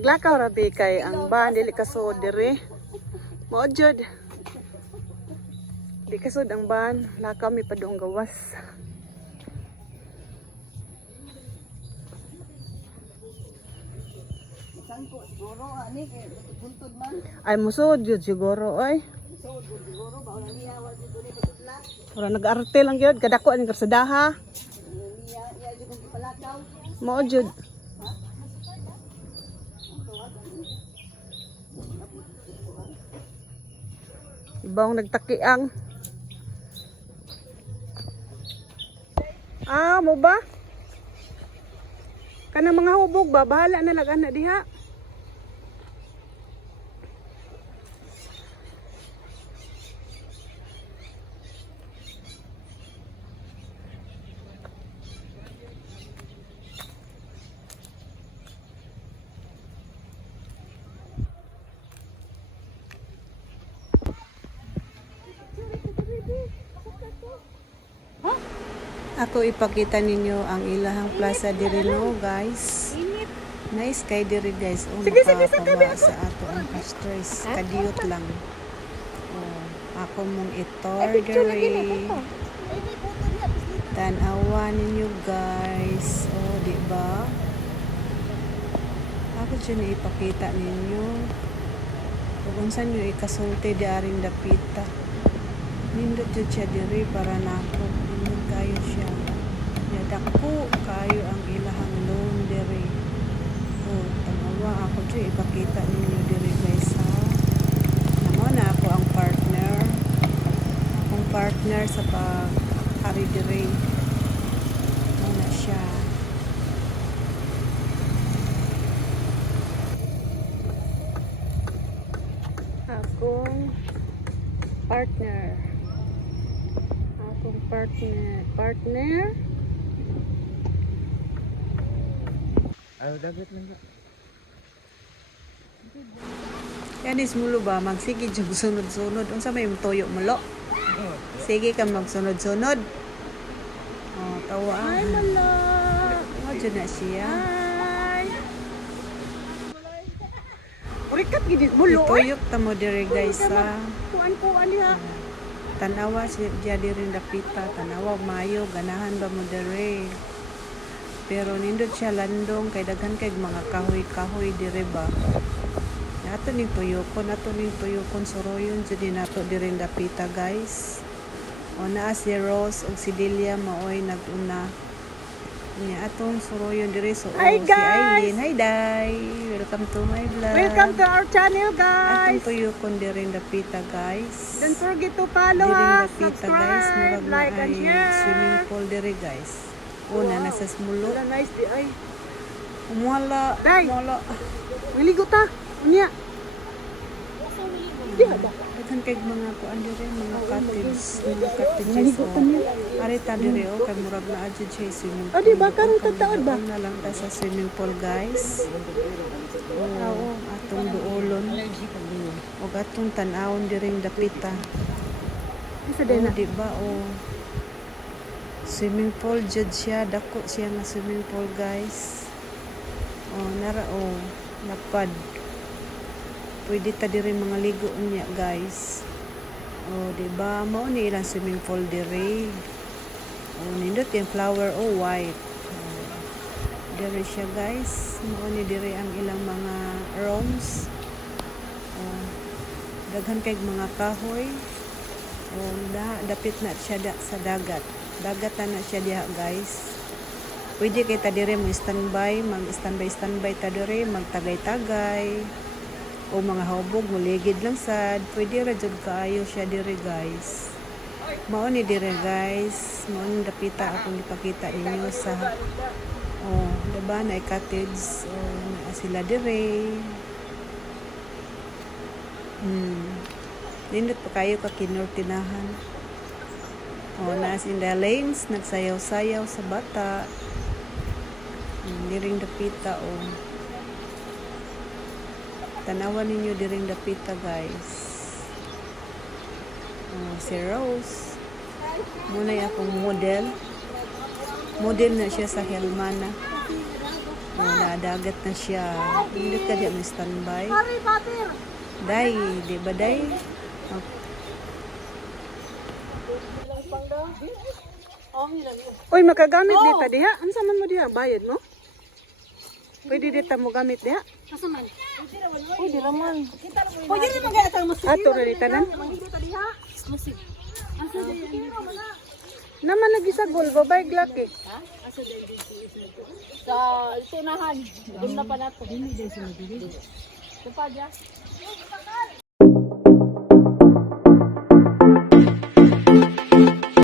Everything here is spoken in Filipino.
Naglakaw rabi kay ang ban dili kasod diri. Mao jud. Di kasod ang ban, lakaw mi padung gawas. Sangko siguro ani kay buntod man. Ay musod jud siguro ay. So siguro ba niya wa jud ni patutla. Ora nag-arte lang gyud kadako ang karsadaha. Niya jud ang palakaw. Mao jud. Ibang nagtakiang. Mo ba? Kanang mga hubog ba bahala na lag-ana diha. Ako ipakita ninyo ang ilahang plaza diri no guys. Nice kay diri guys. Makakawa sa ato ang stress. Kadiyot lang. Ako mong itor diri. Tanawa ninyo guys. Di ba? Ako dyan ipakita ninyo. Kung unsan nyo ikasulti di aring dapita. Nindot dyan siya diri para nako. Nindot kayo siya. Yadako kayo ang ilahang loan diri. Tanawa ako dyan ipakita ninyo diri guys ha. Namo na ako ang partner. Akong partner sa pag-hari diri. Muna siya. Akong partner. Partner. Ayo dagat lang ka. Yan is mulo ba magsige jud sunod-sunod unsa may toyo mulo. Sige ka magsunod-sunod. Tawa. Hi mulo. Jud na siya. Hi. Urikat gid mulo. Toyok ta mo diri guys ha. Kuan diha. Tanawa siya diri dapita, tanawa mayo ganahan ba mo diri. Pero nindot siya landong kay daghan kay mga kahoy-kahoy diri ba. Nato ning tuyokon suroyon jud nato diri dapita guys. Naa si Rose ug si Delia maoy naguna. Nya atong suroyon diri so Hi, si guys! Aileen. Hi Day. Welcome to my vlog. Welcome to our channel guys. Atong tuyokon diri dapita guys. Don't forget to follow Diring us, dapita guys, subscribe, murag like na and ay share. swimming pool diri guys. Una nasa smulo. Wala nice di ay. Umuwala. Day. Umuwala. Miligo ta. Unya. Daghan kay mga kuan diri, mga cottage, mga cottages. Ari ta diri kay murag na adjud siya swimming pool. Adi ba karong tataod ba? Na lang ta sa swimming pool guys. Atong duolon. Og atong tan-awon diring dapita. Isa din na. Di ba swimming pool jud siya, dako siya nga swimming pool guys. Nara lapad. Pwede ta diri mga ligo niya guys. Di ba mao ni ilang swimming pool diri. Nindot yung flower white. Diri siya guys. Mao ni diri ang ilang mga rooms. Daghan kay mga kahoy. Dapit na siya sa dagat. Dagatan na siya diha guys. Pwede kay ta diri mag-standby ta diri, magtagay-tagay. O mga hubog muligid lang sad. Pwede ra jud kaayo siya diri guys. Mao ni diri guys. Mao ni dapita akong ipakita ninyo sa diba na cottage. Na sila diri. Nindot pa kayo ka kinurtinahan. Nas in the lanes, nagsayaw-sayaw sa bata. Diring dapita tanawan ninyo diring dapita guys. Si Rose. Muna akong model na siya sa Helmana. Nadagat na siya. Hindi ka diya may standby. Pare, pater. Day, di ba day? Oh, Uy, makagamit dita diha. Unsa man mo diha? Bayad mo? Pwede dita mo gamit diha? Asa man? Pwede raman. Pwede raman kaya tang musik. Ato na dita nan? Musik. Asa diha? Naman lagi sa gol, babay glaki. Sa itunahan, doon na pa nato. Dili din sa dili. Ito pa dya.